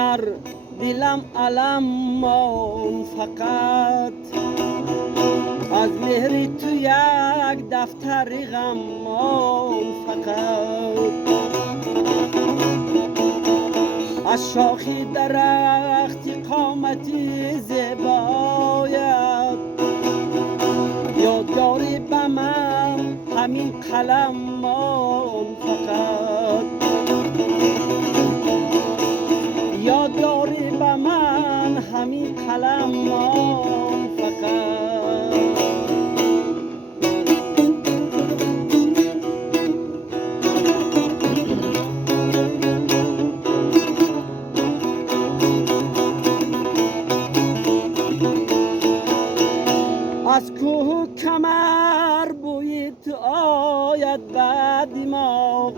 در دلم علم مان فقط از مهر تو یک دفتر غم مان فقط از شاخی درختی قامتی زیبایت یادگاری به من همین قلم مان فقط یادگاری به من همین قلم مان فقط از کوه کمر بوی تو آید به دماغ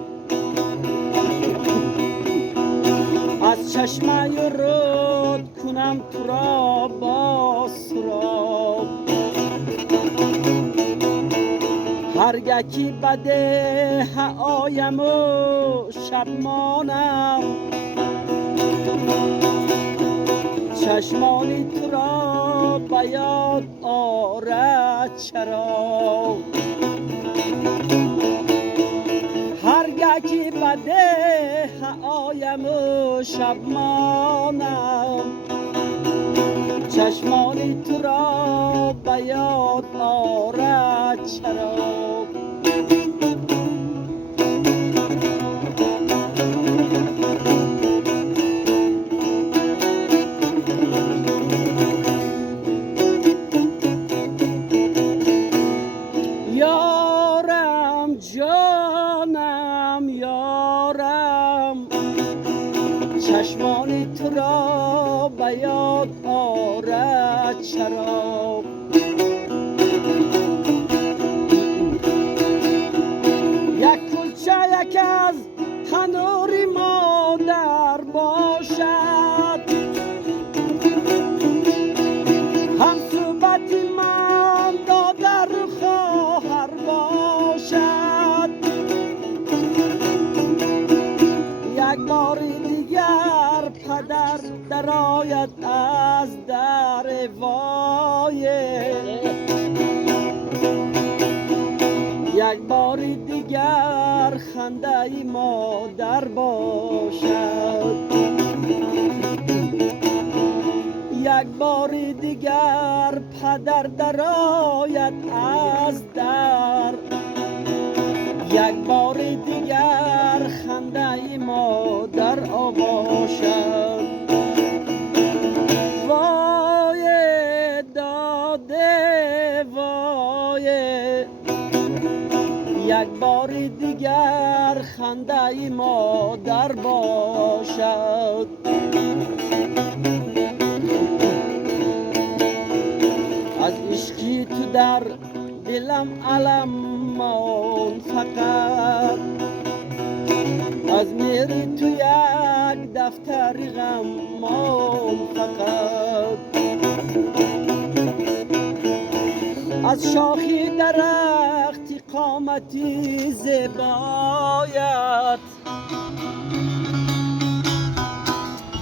از چشمه رود کنم تو را با سراغ هرگکی به ده آیم و شب مانم چشمانی تو را به یاد آرد چرا هرگکی به ده آیم و شب مانم چشمانی تو را به یاد آرد چرا یارم جانم یارم چشمانی تو را به یاد آرد چرا یک کلچه یک از تنوری مادر باشد هم صحبت من دادر خواهر باشد یک بار دیگر پدر درآید از در وای یک بار دیگر خنده مادر باشد یک بار دیگر پدر درآید از در یک بار دیگر خنده مادر باشد وای داده وای یک بار دیگر خنده مادر باشد از عشقی تو در دلم علم مان فقط از مهری تو یک دفتر غم مان فقط از شاخی درختی قامتی زیبایت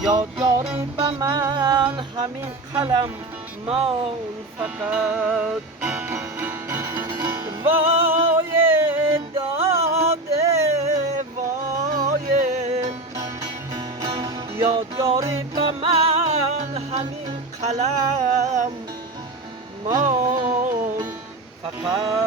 یادگاری به من همین قلم مان فقط وای داده وای یادگاری به من همین قلم مان فقط